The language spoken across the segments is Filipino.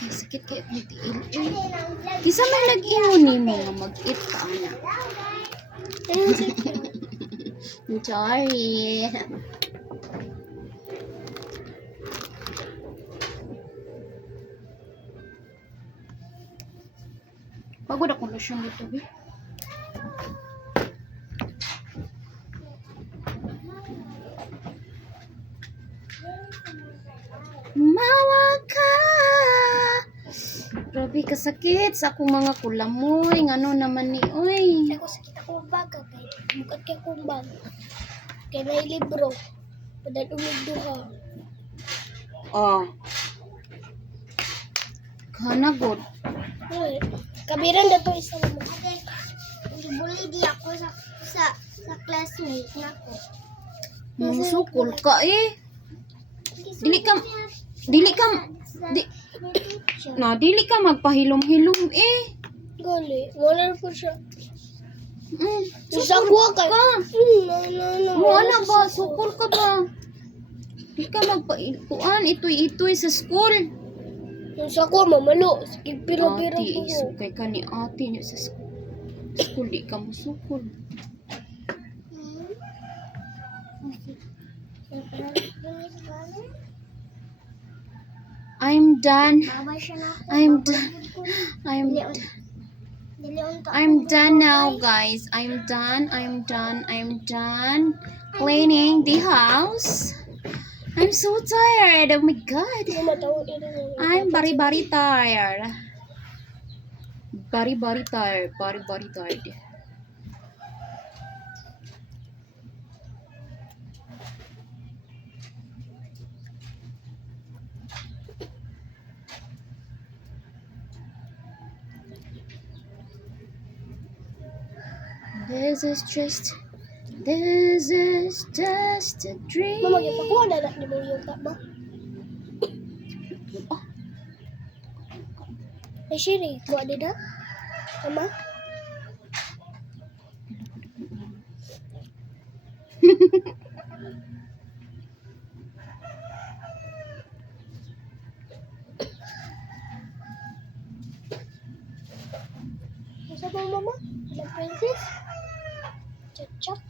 Ay, sakit kayo kung tiil. Kisa may nag-ingo ni mo nga mag-eat ka na. Sorry. Pagod ako lotion dito, be. Mawa ka. Grabe kasakit sa akong mga kulamoy. Ngano naman ni, oy. Ako sakit akong baga kay bukat kay akong bag. Kay may libro. Padal umigduha. Oh. Kana good. Kabiran na to isa mo. Bully di ako sa classmate nako. Musukol ka eh. Dili ka dili ka magpahilom-hilom eh. Gali, wala po siya. Sukol kay. ka. No. Wala ba? Sukol ka ba? Di ka magpaikuan. Itoy-itoy sa school. Sa ko mamalo, sige piro-piro Ate, ko. isukay ka ni ate niyo sa school. School, di ka musukol. I'm done. I'm done. I'm done now, guys. I'm done cleaning the house. I'm so tired. Oh my god. I'm very tired. Very tired. This is just a dream. Mama, gipakuha na ni mo yung ba? Ay, Shiri, kuha din na? Mama? Masa ba, Mama? Ilang princess? Chak-chak.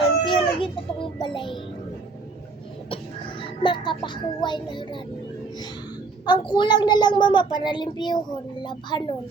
Lampiyan lagi itong balay. Makapahuway na ran. Ang kulang na lang, Mama, para limpiyuhon, labhanon.